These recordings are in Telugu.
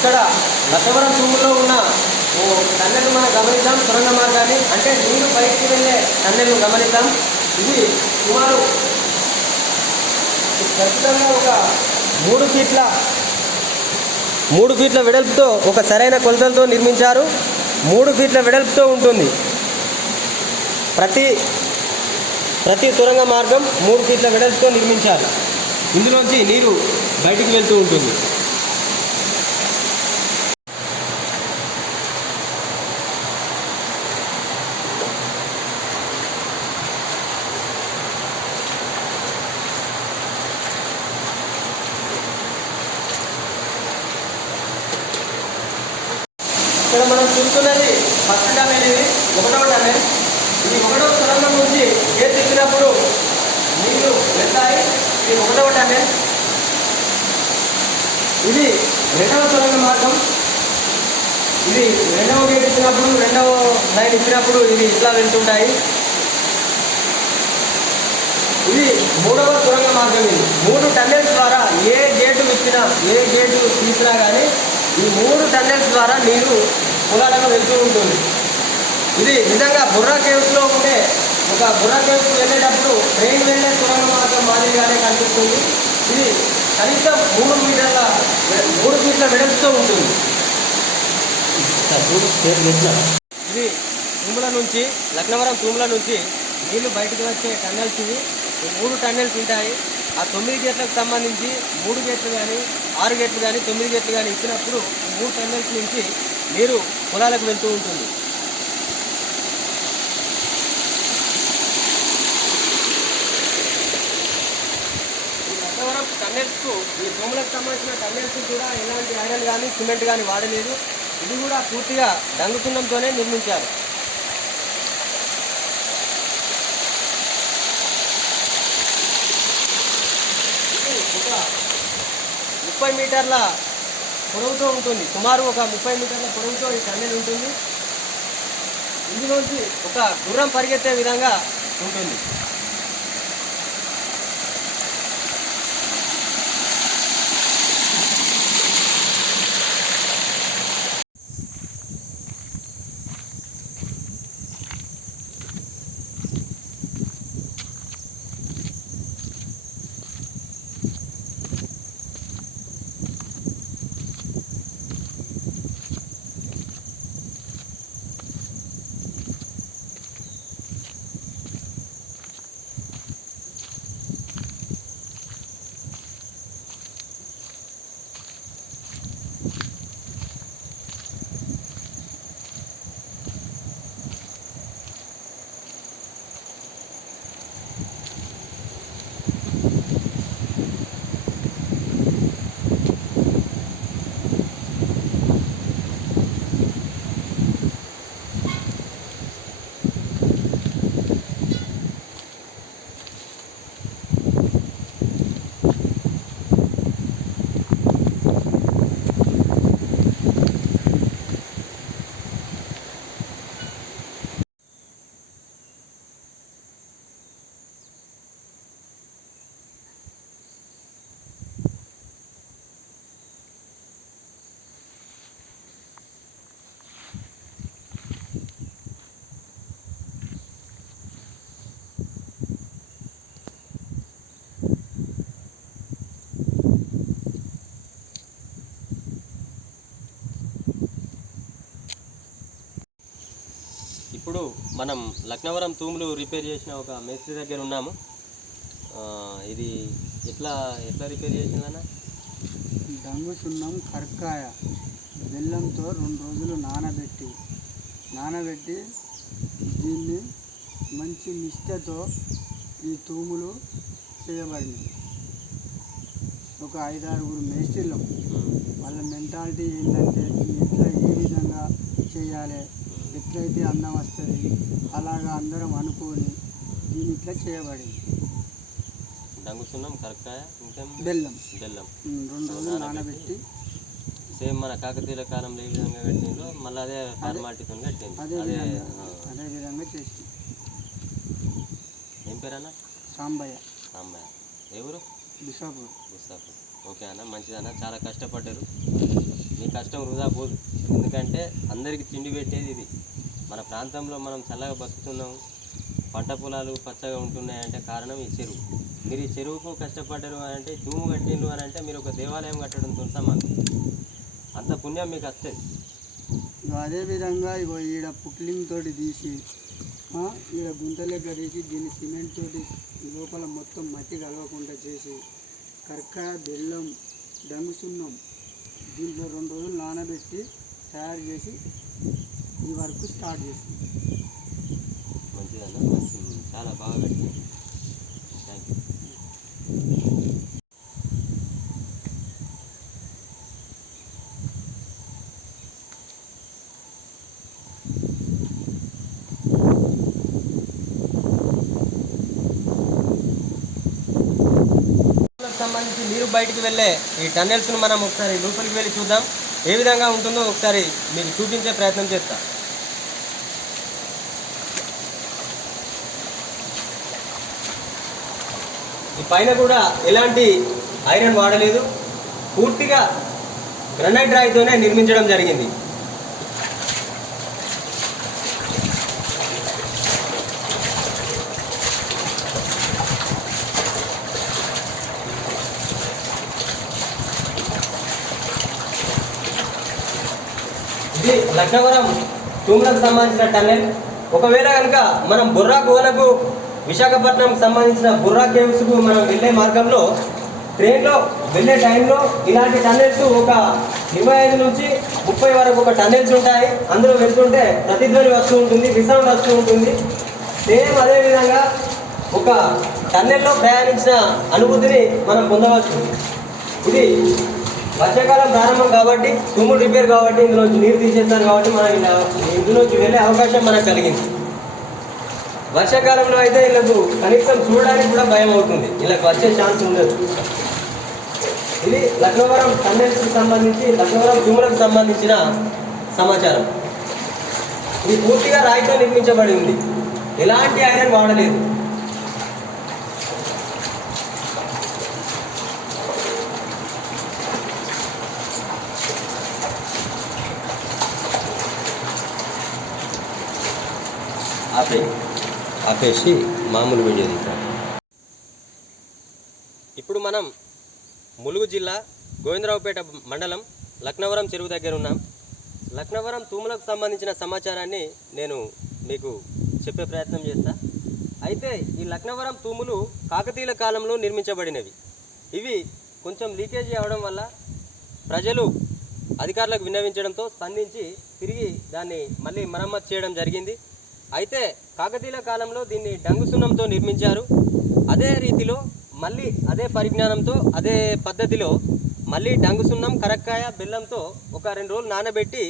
ఇక్కడ లక్కవరం తూములో ఉన్న ఓ టన్నెల్ మనం గమనిద్దాం. సొరంగ మార్గాన్ని అంటే నీరు బయటికి వెళ్ళే టన్నెల్ను గమనిద్దాం. ఇది సుమారు ఖచ్చితంగా ఒక 3 ఫీట్ల వెడల్పుతో ఒక సరైన కొలతలతో నిర్మించారు. 3 ఫీట్ల వెడల్పుతో ఉంటుంది. ప్రతి సొరంగ మార్గం 3 ఫీట్ల వెడల్పుతో నిర్మించారు. ఇందులోంచి నీరు బయటికి వెళ్తూ ఉంటుంది. ఇక్కడ మనం చూస్తున్నది ఫస్ట్ డ్యామ్ అనేది 1వ టన్నెల్. ఈ 1వ సొరంగం నుంచి గేట్ తిప్పినప్పుడు నీళ్లు వెళ్తాయి. ఇది 1వ టన్నెల్. ఇది 2వ సొరంగ మార్గం. ఇది 2వ గేట్ ఇచ్చినప్పుడు 2వ లైన్ ఇచ్చినప్పుడు ఇవి ఇట్లా వెళ్తుంటాయి. ఇది 3వ సొరంగ మార్గం. ఇది 3 టన్నెల్స్ ద్వారా ఏ గేటు ఇచ్చినా ఏ గేటు తీసినా కానీ ఈ 3 టన్నెల్స్ ద్వారా నీరు పొలాలకు వెళ్తూ ఉంటుంది. ఇది నిజంగా బుర్రా కేవ్స్లో ఉండే ఒక బుర్రా కేవ్స్కి వెళ్ళేటప్పుడు ట్రైన్ వెళ్ళే సొరంగ మార్గం మాదిరిగానే కనిపిస్తుంది. ఇది కనీసం 3 ఫీట్ల వెడల్పుతో ఉంటుంది. ఇది తూముల నుంచి లక్నవరం తూముల నుంచి నీళ్లు బయటకు వచ్చే టన్నెల్స్ ఇవి. ఈ 3 టన్నెల్స్ ఉంటాయి. ఆ 9 గేట్లకు సంబంధించి 3 గేట్లు కానీ 6 గేట్లు కానీ 9 గేట్లు కానీ ఇచ్చినప్పుడు 3 టన్నెల్స్ నుంచి నీరు పొలాలకు వెళ్తూ ఉంటుంది. ఈ లక్నవరం టన్నెల్స్కు ఈ తూములకు సంబంధించిన టన్నెల్స్ కూడా ఎలాంటి ఐరన్ కానీ సిమెంట్ కానీ వాడలేదు. ఇది కూడా పూర్తిగా డంగుసున్నంతోనే నిర్మించారు. ఒక 30 మీటర్ల పొడవుతో ఉంటుంది. సుమారు ఒక 30 మీటర్ల పొడవుతో ఈ టన్నెల్ ఉంటుంది. ఇందులోంచి ఒక గుర్రం పరిగెత్తే విధంగా ఉంటుంది. ఇప్పుడు మనం లక్నవరం తూములు రిపేర్ చేసిన ఒక మేస్త్రి దగ్గర ఉన్నాము. ఇది ఎట్లా రిపేర్ చేసిందన్న? డంగు సున్నం కర్కాయ బెల్లంతో 2 రోజులు నానబెట్టి దీన్ని మంచి నిష్టతో ఈ తూములు చేయబడినవి. ఒక 5-6 మేస్త్రీలు వాళ్ళ మెంటాలిటీ ఏంటంటే ఏ విధంగా చేయాలి, ఎట్లయితే అందం వస్తుంది అలాగా అందరం అనుకొని దీని ఇట్లా చేయబడింది. డంగు సున్నం కరక్కాయ ఇంకా బెల్లం 2 రోజులు నానబెట్టి సేమ్ మన కాకతీయుల కాలంలో ఏ విధంగా పెట్టిందో మళ్ళీ అదే ఫార్మాలిటీతో కట్టింది. అదే విధంగా చేసి. ఏం పేరన్నా? సాంబయ్య. ఎవరు? బిసాపూర్. ఓకే అన్న, మంచిదన్న, చాలా కష్టపడ్డారు. మీ కష్టం వృధా పోదు. ఎందుకంటే అందరికీ తిండి పెట్టేది ఇది. మన ప్రాంతంలో మనం చల్లగా బతుకుతున్నాం, పంట పొలాలు పచ్చగా ఉంటున్నాయంటే కారణం ఈ చెరువు. మీరు ఈ చెరువుకు కష్టపడ్డారు అని అంటే, తూము కట్టిండ్రు అని అంటే మీరు ఒక దేవాలయం కట్టడంతో సమానం. అంత పుణ్యం మీకు వస్తుంది. అదేవిధంగా ఇగో ఈడ పుక్లింగ్ తోటి తీసి ఈడ గుంత లెక్క తీసి దీన్ని సిమెంట్ తోటి లోపల మొత్తం మట్టి కలవకుండా చేసి కర్కాయ, బెల్లం, డంగు సున్నం దీంట్లో 2 రోజులు నానబెట్టి తయారు చేసి ఈ వర్క్ స్టార్ట్ చేసింది. మంచిదన్న, మంచి, చాలా బాగా పెట్టింది. Thank you. సంబంధించి నీరు బయటికి వెళ్ళే ఈ టన్నెల్స్ను మనం ఒకసారి లోపలికి వెళ్ళి చూద్దాం. ఏ విధంగా ఉంటుందో ఒకసారి మీకు చూపించే ప్రయత్నం చేస్తా. ఈ పైన కూడా ఎలాంటి ఐరన్ వాడలేదు, పూర్తిగా గ్రనైట్ రాయితోనే నిర్మించడం జరిగింది. ఇది లక్నవరం తూములకు సంబంధించిన టన్నెల్. ఒకవేళ కనుక మనం బుర్రా గుహలకు, విశాఖపట్నం సంబంధించిన బుర్రా కేవ్స్కు మనం వెళ్ళే మార్గంలో ట్రైన్లో వెళ్ళే టైంలో ఇలాంటి టన్నెల్స్ ఒక 25 నుంచి 30 వరకు ఒక టన్నెల్స్ ఉంటాయి. అందులో వెళ్తుంటే ప్రతిధ్వని వస్తూ ఉంటుంది, రిసౌండ్ వస్తూ ఉంటుంది. సేమ్ అదేవిధంగా ఒక టన్నెల్లో ప్రయాణించిన అనుభూతిని మనం పొందవచ్చు. ఇది వర్షాకాలం ప్రారంభం కాబట్టి, తుమ్ములు రిపేర్ కాబట్టి ఇందులోంచి నీరు తీసేస్తారు కాబట్టి మనం ఇందులోంచి వెళ్ళే అవకాశం మనకు కలిగింది. వర్షాకాలంలో అయితే వీళ్ళకు కనీసం చూడడానికి కూడా భయం అవుతుంది, వీళ్ళకి వచ్చే ఛాన్స్ ఉండదు. ఇది లక్నవరం టన్నెల్స్కి సంబంధించి, లక్నవరం తుమ్ములకు సంబంధించిన సమాచారం. ఇది పూర్తిగా రాయితో నిర్మించబడి ఉంది, ఎలాంటి ఐరన్ వాడలేదు. ఆపేసి మామూలు వీడియో తీద్దాం. ఇప్పుడు మనం ములుగు జిల్లా గోవిందరావుపేట మండలం లక్నవరం చెరువు దగ్గర ఉన్నాం. లక్నవరం తూములకు సంబంధించిన సమాచారాన్ని నేను మీకు చెప్పే ప్రయత్నం చేస్తా. అయితే ఈ లక్నవరం తూములు కాకతీయుల కాలంలో నిర్మించబడినవి. ఇవి కొంచెం లీకేజీ అవడం వల్ల ప్రజలు అధికారులకు విన్నవించడంతో స్పందించి తిరిగి దాన్ని మళ్ళీ మరమ్మతు చేయడం జరిగింది. అయితే కాకతీయుల కాలంలో దీన్ని డంగు సున్నంతో నిర్మించారు. అదే రీతిలో మళ్ళీ అదే పరిజ్ఞానంతో, అదే పద్ధతిలో మళ్ళీ డంగు సున్నం, కరక్కాయ, బెల్లంతో ఒక 2 రోజులు నానబెట్టి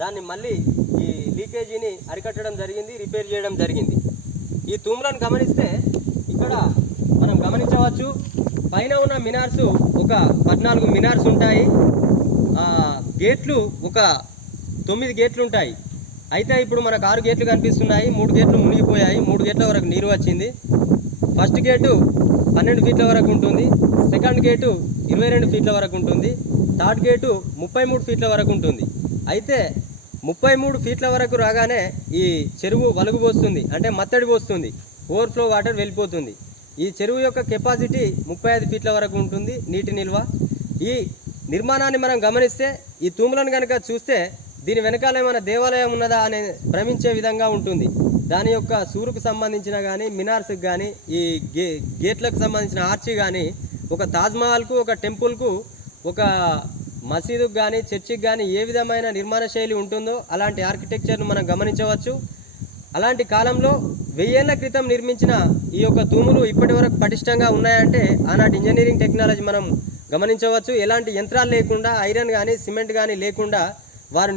దాన్ని మళ్ళీ ఈ లీకేజీని అరికట్టడం జరిగింది, రిపేర్ చేయడం జరిగింది. ఈ తూములను గమనిస్తే ఇక్కడ మనం గమనించవచ్చు, పైన ఉన్న మినార్స్ ఒక 14 మినార్స్ ఉంటాయి. గేట్లు ఒక 9 గేట్లు ఉంటాయి. అయితే ఇప్పుడు మనకు 6 గేట్లు కనిపిస్తున్నాయి. 3 గేట్లు మునిగిపోయాయి, 3 గేట్ల వరకు నీరు వచ్చింది. ఫస్ట్ గేటు 12 ఫీట్ల వరకు ఉంటుంది, సెకండ్ గేటు 22 ఫీట్ల వరకు ఉంటుంది, థర్డ్ గేటు 33 ఫీట్ల వరకు ఉంటుంది. అయితే 33 ఫీట్ల వరకు రాగానే ఈ చెరువు వలుగు పోస్తుంది, అంటే మత్తడి పోస్తుంది, ఓవర్ఫ్లో వాటర్ వెళ్ళిపోతుంది. ఈ చెరువు యొక్క కెపాసిటీ 35 ఫీట్ల వరకు ఉంటుంది నీటి నిల్వ. ఈ నిర్మాణాన్ని మనం గమనిస్తే, ఈ తూములను కనుక చూస్తే దీని వెనకాల ఏమైనా దేవాలయం ఉన్నదా అనే భ్రమించే విధంగా ఉంటుంది. దాని యొక్క సూరుకు సంబంధించిన కానీ, మినార్స్కి కానీ, ఈ గేట్లకు సంబంధించిన ఆర్చి కానీ, ఒక తాజ్మహల్కు, ఒక టెంపుల్కు, ఒక మసీదుకు కానీ, చర్చికి కానీ ఏ విధమైన నిర్మాణ శైలి ఉంటుందో అలాంటి ఆర్కిటెక్చర్ను మనం గమనించవచ్చు. అలాంటి కాలంలో 1000 ఏళ్ల క్రితం నిర్మించిన ఈ యొక్క తూములు ఇప్పటి వరకు పటిష్టంగా ఉన్నాయంటే ఆనాటి ఇంజనీరింగ్ టెక్నాలజీ మనం గమనించవచ్చు. ఎలాంటి యంత్రాలు లేకుండా, ఐరన్ కానీ, సిమెంట్ కానీ లేకుండా వారు